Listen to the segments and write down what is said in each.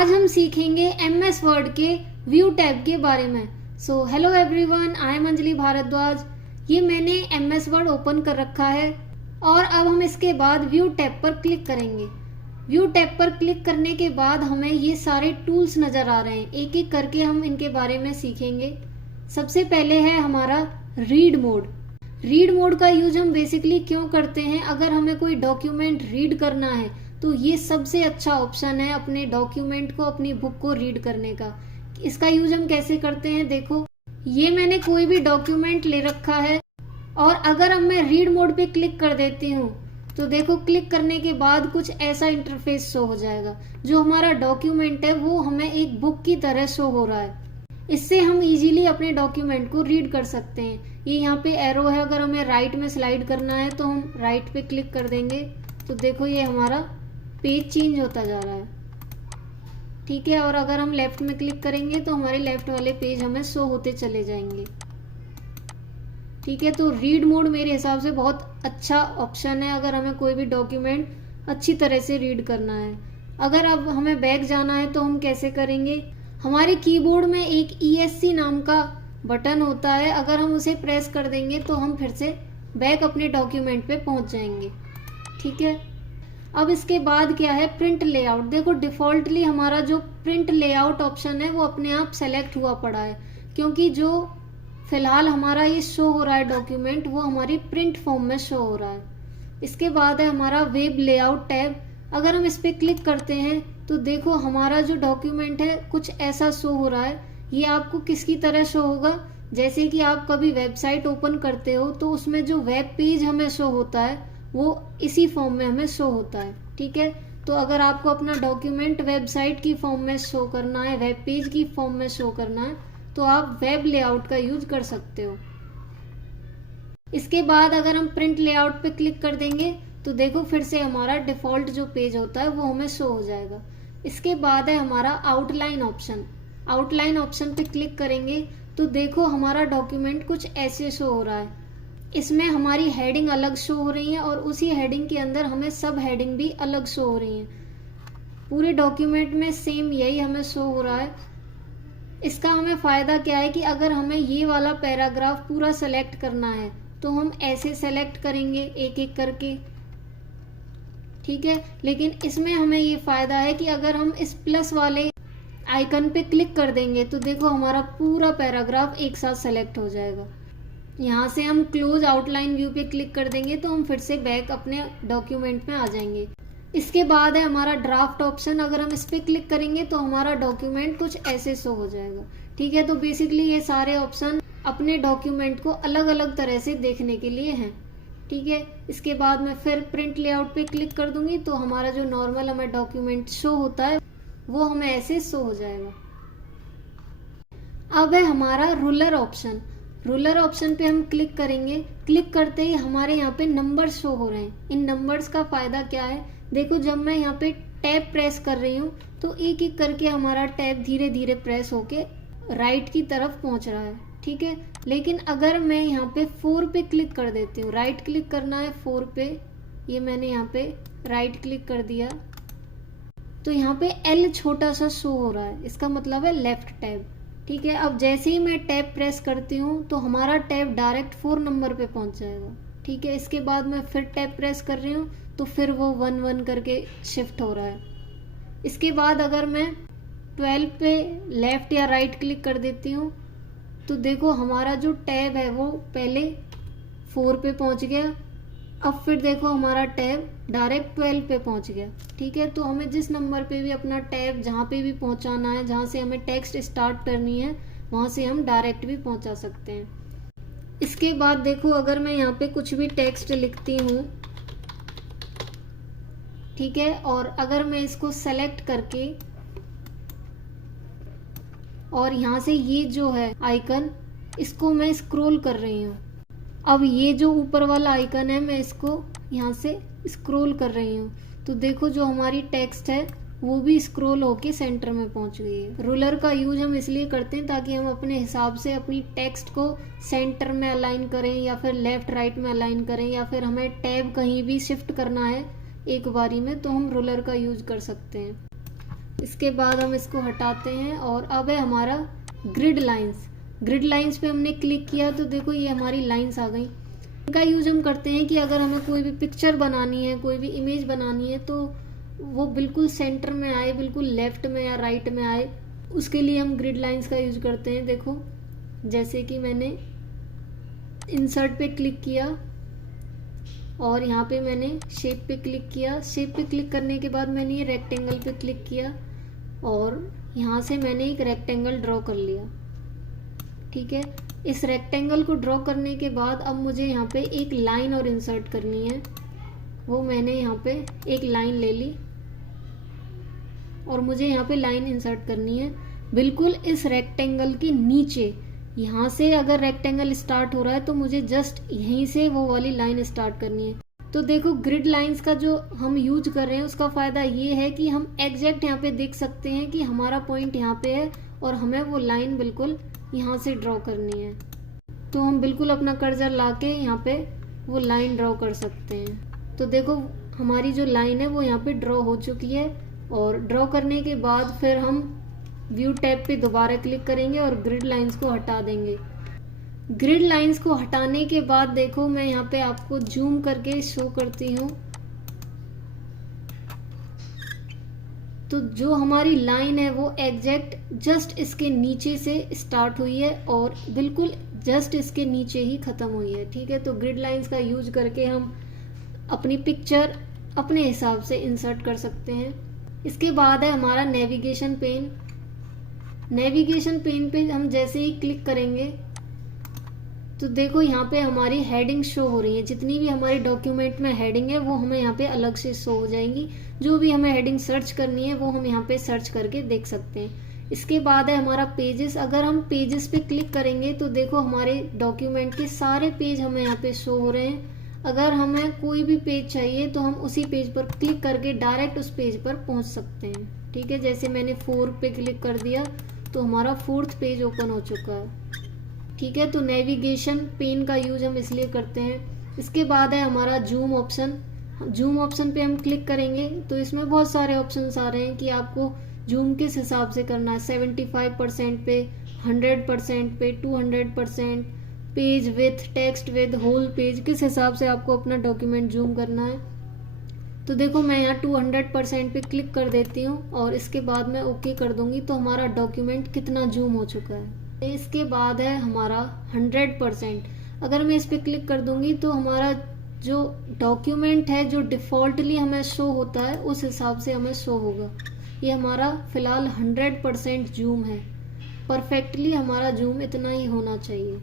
आज हम सीखेंगे MS वर्ड के व्यू टैब के बारे में। So hello everyone, I am Anjali Bhardwaj. ये मैंने MS वर्ड ओपन कर रखा है और अब हम इसके बाद व्यू टैब पर क्लिक करेंगे। व्यू टैब पर क्लिक करने के बाद हमें ये सारे टूल्स नजर आ रहे हैं। एक एक करके हम इनके बारे में सीखेंगे। सबसे पहले है हमारा रीड मोड। रीड मोड का यूज हम बेसिकली क्यों करते हैं? अगर हमें कोई डॉक्यूमेंट रीड करना है तो ये सबसे अच्छा ऑप्शन है अपने डॉक्यूमेंट को, अपनी बुक को रीड करने का। इसका यूज हम कैसे करते हैं, देखो ये मैंने कोई भी डॉक्यूमेंट ले रखा है और अगर अब मैं रीड मोड पे क्लिक कर देती हूँ तो देखो क्लिक करने के बाद कुछ ऐसा इंटरफेस शो हो जाएगा। जो हमारा डॉक्यूमेंट है वो हमें एक बुक की तरह शो हो रहा है। इससे हम इजीली अपने डॉक्यूमेंट को रीड कर सकते हैं। ये यहाँ पे एरो है, अगर हमें राइट में स्लाइड करना है तो हम राइट पे क्लिक कर देंगे तो देखो ये हमारा पेज चेंज होता जा रहा है, ठीक है। और अगर हम लेफ्ट में क्लिक करेंगे तो हमारे लेफ्ट वाले पेज हमें शो होते चले जाएंगे, ठीक है। तो रीड मोड मेरे हिसाब से बहुत अच्छा ऑप्शन है अगर हमें कोई भी डॉक्यूमेंट अच्छी तरह से रीड करना है। अगर अब हमें बैक जाना है तो हम कैसे करेंगे? हमारे कीबोर्ड में एक ESC नाम का बटन होता है, अगर हम उसे प्रेस कर देंगे तो हम फिर से बैक अपने डॉक्यूमेंट पे पहुंच जाएंगे, ठीक है। अब इसके बाद क्या है, प्रिंट लेआउट। देखो डिफॉल्टली हमारा जो प्रिंट लेआउट ऑप्शन है वो अपने आप सेलेक्ट हुआ पड़ा है, क्योंकि जो फिलहाल हमारा ये शो हो रहा है डॉक्यूमेंट वो हमारी प्रिंट फॉर्म में शो हो रहा है। इसके बाद है हमारा वेब लेआउट टैब। अगर हम इस पे क्लिक करते हैं तो देखो हमारा जो डॉक्यूमेंट है कुछ ऐसा शो हो रहा है। ये आपको किसकी तरह शो होगा? जैसे कि आप कभी वेबसाइट ओपन करते हो तो उसमें जो वेब पेज हमें शो होता है वो इसी फॉर्म में हमें शो होता है, ठीक है। तो अगर आपको अपना डॉक्यूमेंट वेबसाइट की फॉर्म में शो करना है, वेब पेज की फॉर्म में शो करना है तो आप वेब लेआउट का यूज कर सकते हो। इसके बाद अगर हम प्रिंट लेआउट पे क्लिक कर देंगे तो देखो फिर से हमारा डिफॉल्ट जो पेज होता है वो हमें शो हो जाएगा। इसके बाद है हमारा आउटलाइन ऑप्शन। आउटलाइन ऑप्शन पे क्लिक करेंगे तो देखो हमारा डॉक्यूमेंट कुछ ऐसे शो हो रहा है। इसमें हमारी हेडिंग अलग शो हो रही है और उसी हेडिंग के अंदर हमें सब हेडिंग भी अलग शो हो रही है। पूरे डॉक्यूमेंट में सेम यही हमें शो हो रहा है। इसका हमें फायदा क्या है कि अगर हमें ये वाला पैराग्राफ पूरा सेलेक्ट करना है तो हम ऐसे सेलेक्ट करेंगे एक एक करके, ठीक है। लेकिन इसमें हमें ये फायदा है कि अगर हम इस प्लस वाले आइकन पे क्लिक कर देंगे तो देखो हमारा पूरा पैराग्राफ एक साथ सेलेक्ट हो जाएगा। यहाँ से हम क्लोज आउटलाइन व्यू पे क्लिक कर देंगे तो हम फिर से बैक अपने डॉक्यूमेंट में आ जाएंगे। इसके बाद है हमारा ड्राफ्ट ऑप्शन। अगर हम इस पे क्लिक करेंगे तो हमारा डॉक्यूमेंट कुछ ऐसे शो हो जाएगा, ठीक है। तो बेसिकली ये सारे ऑप्शन अपने डॉक्यूमेंट को अलग अलग तरह से देखने के लिए हैं, ठीक है। इसके बाद मैं फिर प्रिंट लेआउट पे क्लिक कर दूंगी तो हमारा जो नॉर्मल हमें डॉक्यूमेंट शो होता है वो हमें ऐसे शो हो जाएगा। अब है हमारा रूलर ऑप्शन। रूलर ऑप्शन पे हम क्लिक करेंगे। क्लिक करते ही हमारे यहाँ पे नंबर शो हो रहे हैं। इन नंबर्स का फायदा क्या है, देखो जब मैं यहाँ पे टैब प्रेस कर रही हूँ तो एक एक करके हमारा टैब धीरे धीरे प्रेस होके राइट की तरफ पहुंच रहा है, ठीक है। लेकिन अगर मैं यहाँ पे 4 पे क्लिक कर देती हूँ, राइट क्लिक करना है 4 पे, ये मैंने यहाँ पे राइट क्लिक कर दिया तो यहाँ पे L छोटा सा शो हो रहा है, इसका मतलब है लेफ्ट टैब, ठीक है। अब जैसे ही मैं टैब प्रेस करती हूँ तो हमारा टैब डायरेक्ट 4 नंबर पे पहुंच जाएगा, ठीक है। इसके बाद मैं फिर टैब प्रेस कर रही हूँ तो फिर वो 1 1 करके शिफ्ट हो रहा है। इसके बाद अगर मैं 12 पे लेफ्ट या राइट क्लिक कर देती हूँ तो देखो हमारा जो टैब है वो पहले 4 पे पहुंच गया, अब फिर देखो हमारा टैब डायरेक्ट 12 पे पहुंच गया, ठीक है। तो हमें जिस नंबर पे भी अपना टैब जहाँ पे भी पहुंचाना है, जहाँ से हमें टेक्स्ट स्टार्ट करनी है वहां से हम डायरेक्ट भी पहुंचा सकते हैं। इसके बाद देखो अगर मैं यहाँ पे कुछ भी टेक्स्ट लिखती हूँ, ठीक है, और अगर मैं इसको सेलेक्ट करके और यहाँ से ये जो है आइकन इसको मैं स्क्रॉल कर रही हूँ, अब ये जो ऊपर वाला आइकन है मैं इसको यहाँ से स्क्रॉल कर रही हूँ तो देखो जो हमारी टेक्स्ट है वो भी स्क्रॉल होके सेंटर में पहुँच गई है। रूलर का यूज हम इसलिए करते हैं ताकि हम अपने हिसाब से अपनी टेक्स्ट को सेंटर में अलाइन करें या फिर लेफ्ट राइट में अलाइन करें, या फिर हमें टैब कहीं भी शिफ्ट करना है एक बारी में तो हम रूलर का यूज कर सकते हैं। इसके बाद हम इसको हटाते हैं और अब है हमारा ग्रिड लाइंस। ग्रिड लाइंस पे हमने क्लिक किया तो देखो ये हमारी लाइंस आ गई। इनका यूज हम करते हैं कि अगर हमें कोई भी पिक्चर बनानी है, कोई भी इमेज बनानी है तो वो बिल्कुल सेंटर में आए, बिल्कुल लेफ्ट में या राइट में आए, उसके लिए हम ग्रिड लाइंस का यूज करते हैं। देखो जैसे कि मैंने इंसर्ट पे क्लिक किया और यहाँ पे मैंने शेप पे क्लिक किया। शेप पे क्लिक करने के बाद मैंने ये रेक्टेंगल पे क्लिक किया और यहाँ से मैंने एक रेक्टेंगल ड्रॉ कर लिया। ठीक है, इस रेक्टेंगल को ड्रॉ करने के बाद अब मुझे यहाँ पे एक लाइन और इंसर्ट करनी है। वो मैंने यहाँ पे एक लाइन ले ली और मुझे यहाँ पे लाइन इंसर्ट करनी है बिल्कुल इस रेक्टेंगल के नीचे। यहाँ से अगर रेक्टेंगल स्टार्ट हो रहा है तो मुझे जस्ट यहीं से वो वाली लाइन स्टार्ट करनी है। तो देखो ग्रिड लाइंस का जो हम यूज कर रहे हैं उसका फायदा ये है कि हम एग्जैक्ट यहाँ पे देख सकते हैं कि हमारा पॉइंट यहाँ पे है और हमें वो लाइन बिल्कुल यहाँ से ड्रॉ करनी है। तो हम बिल्कुल अपना कर्सर लाके यहाँ पे वो लाइन ड्रॉ कर सकते हैं। तो देखो हमारी जो लाइन है वो यहाँ पे ड्रॉ हो चुकी है और ड्रॉ करने के बाद फिर हम व्यू टैब पे दोबारा क्लिक करेंगे और ग्रिड लाइंस को हटा देंगे। ग्रिड लाइंस को हटाने के बाद देखो मैं यहाँ पे आपको जूम करके शो करती हूँ। तो जो हमारी लाइन है वो एग्जैक्ट जस्ट इसके नीचे से स्टार्ट हुई है और बिल्कुल जस्ट इसके नीचे ही खत्म हुई है। ठीक है, तो ग्रिड लाइंस का यूज करके हम अपनी पिक्चर अपने हिसाब से इंसर्ट कर सकते हैं। इसके बाद है हमारा नेविगेशन पेन। नेविगेशन पेन पे हम जैसे ही क्लिक करेंगे तो देखो यहाँ पे हमारी हेडिंग शो हो रही है। जितनी भी हमारी डॉक्यूमेंट में हेडिंग है वो हमें यहाँ पे अलग से शो हो जाएंगी। जो भी हमें हेडिंग सर्च करनी है वो हम यहाँ पे सर्च करके देख सकते हैं। इसके बाद है हमारा पेजेस। अगर हम पेजेस पे क्लिक करेंगे तो देखो हमारे डॉक्यूमेंट के सारे पेज हमें यहाँ पे शो हो रहे हैं। अगर हमें कोई भी पेज चाहिए तो हम उसी पेज पर क्लिक करके डायरेक्ट उस पेज पर पहुंच सकते हैं। ठीक है, जैसे मैंने 4 पे क्लिक कर दिया तो हमारा 4th पेज ओपन हो चुका है। ठीक है, तो नेविगेशन पेन का यूज हम इसलिए करते हैं। इसके बाद है हमारा जूम ऑप्शन। जूम ऑप्शन पे हम क्लिक करेंगे तो इसमें बहुत सारे ऑप्शंस आ रहे हैं कि आपको जूम किस हिसाब से करना है। 75% पे, 100% पे, 200%, page with, text with, whole page, किस हिसाब से आपको अपना डॉक्यूमेंट जूम करना है। तो देखो मैं यहाँ 200% पे क्लिक कर देती हूँ और इसके बाद मैं ओके कर दूंगी तो हमारा डॉक्यूमेंट कितना जूम हो चुका है। इसके बाद है हमारा 100%। अगर मैं इस पे क्लिक कर दूंगी तो हमारा जो डॉक्यूमेंट है जो डिफॉल्टली हमें शो होता है उस हिसाब से हमें शो होगा। ये हमारा फिलहाल 100% जूम है। परफेक्टली हमारा जूम इतना ही होना चाहिए।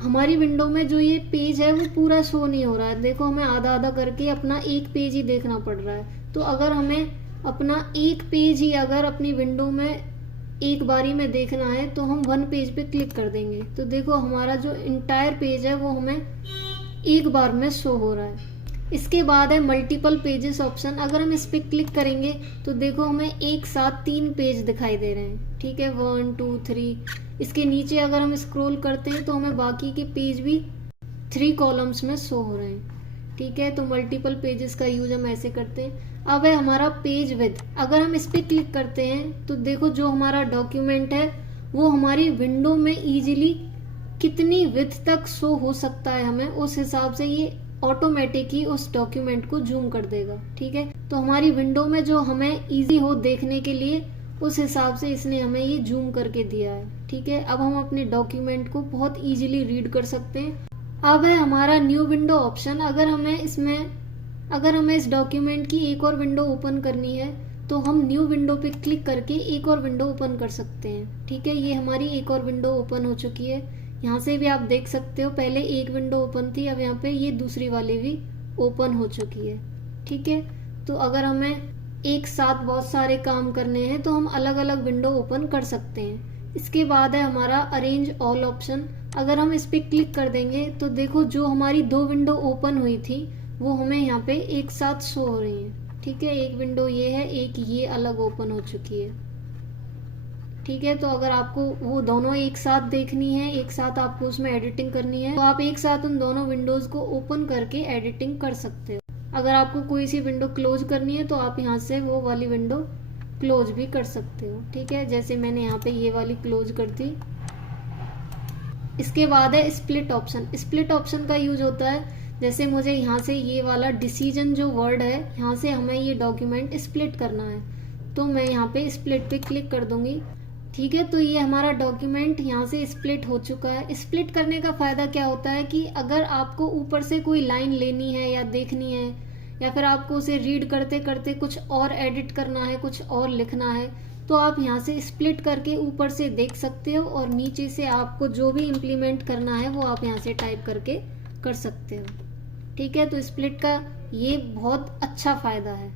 हमारी विंडो में जो ये पेज है वो पूरा शो नहीं हो रहा है। देखो हमें आधा आधा करके अपना एक पेज ही देखना पड़ रहा है। तो अगर हमें अपना एक पेज ही अगर अपनी विंडो में एक बारी में देखना है तो हम 1 पेज पे क्लिक कर देंगे। तो देखो हमारा जो इंटायर पेज है वो हमें एक बार में शो हो रहा है। इसके बाद है मल्टीपल पेजेस ऑप्शन। अगर हम इस पे क्लिक करेंगे तो देखो हमें एक साथ 3 पेज दिखाई दे रहे हैं। ठीक है, 1 2 3। इसके नीचे अगर हम स्क्रॉल करते हैं तो हमें बाकी के पेज भी 3 कॉलम्स में शो हो रहे हैं। ठीक है, तो मल्टीपल पेजेस का यूज हम ऐसे करते हैं। अब है हमारा पेज विड्थ। अगर हम इस पे क्लिक करते हैं तो देखो जो हमारा डॉक्यूमेंट है वो हमारी विंडो में इजीली कितनी विड्थ तक शो हो सकता है हमें उस हिसाब से ये ऑटोमेटिक ही उस डॉक्यूमेंट को जूम कर देगा। ठीक है, तो हमारी विंडो में जो हमें इजी हो देखने के लिए उस हिसाब से इसने हमें ये जूम करके दिया है। ठीक है, अब हम अपने डॉक्यूमेंट को बहुत इजीली रीड कर सकते हैं। अब है हमारा न्यू विंडो ऑप्शन। अगर हमें इस डॉक्यूमेंट की एक और विंडो ओपन करनी है तो हम न्यू विंडो पे क्लिक करके एक और विंडो ओपन कर सकते हैं। ठीक है, ये हमारी एक और विंडो ओपन हो चुकी है। यहाँ से भी आप देख सकते हो पहले एक विंडो ओपन थी, अब यहाँ पे ये दूसरी वाली भी ओपन हो चुकी है। ठीक है, तो अगर हमें एक साथ बहुत सारे काम करने हैं तो हम अलग अलग विंडो ओपन कर सकते हैं। इसके बाद है हमारा अरेंज ऑल ऑप्शन। अगर हम इस पे क्लिक कर देंगे तो देखो जो हमारी 2 विंडो ओपन हुई थी वो हमें यहाँ पे एक साथ शो हो रही है। ठीक है, एक विंडो ये है, एक ये अलग ओपन हो चुकी है। ठीक है, तो अगर आपको वो दोनों एक साथ देखनी है, एक साथ आपको उसमें एडिटिंग करनी है तो आप एक साथ उन दोनों विंडोज को ओपन करके एडिटिंग कर सकते हो। अगर आपको कोई सी विंडो क्लोज करनी है तो आप यहाँ से वो वाली विंडो क्लोज भी कर सकते हो। ठीक है, जैसे मैंने यहाँ पे ये वाली क्लोज कर दी। इसके बाद है स्प्लिट ऑप्शन। स्प्लिट ऑप्शन का यूज होता है जैसे मुझे यहाँ से ये वाला डिसीजन जो वर्ड है, यहाँ से हमें ये डॉक्यूमेंट स्प्लिट करना है, तो मैं यहाँ पे स्प्लिट पे क्लिक कर दूंगी। ठीक है, तो ये हमारा डॉक्यूमेंट यहाँ से स्प्लिट हो चुका है। स्प्लिट करने का फ़ायदा क्या होता है कि अगर आपको ऊपर से कोई लाइन लेनी है या देखनी है, या फिर आपको उसे रीड करते करते कुछ और एडिट करना है, कुछ और लिखना है, तो आप यहाँ से स्प्लिट करके ऊपर से देख सकते हो और नीचे से आपको जो भी इम्प्लीमेंट करना है वो आप यहाँ से टाइप करके कर सकते हो। ठीक है, तो स्प्लिट का ये बहुत अच्छा फ़ायदा है।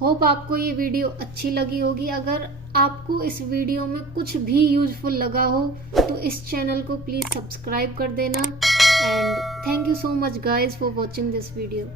होप आपको ये वीडियो अच्छी लगी होगी। अगर आपको इस वीडियो में कुछ भी यूजफुल लगा हो तो इस चैनल को प्लीज़ सब्सक्राइब कर देना। And thank you so much guys for watching this video.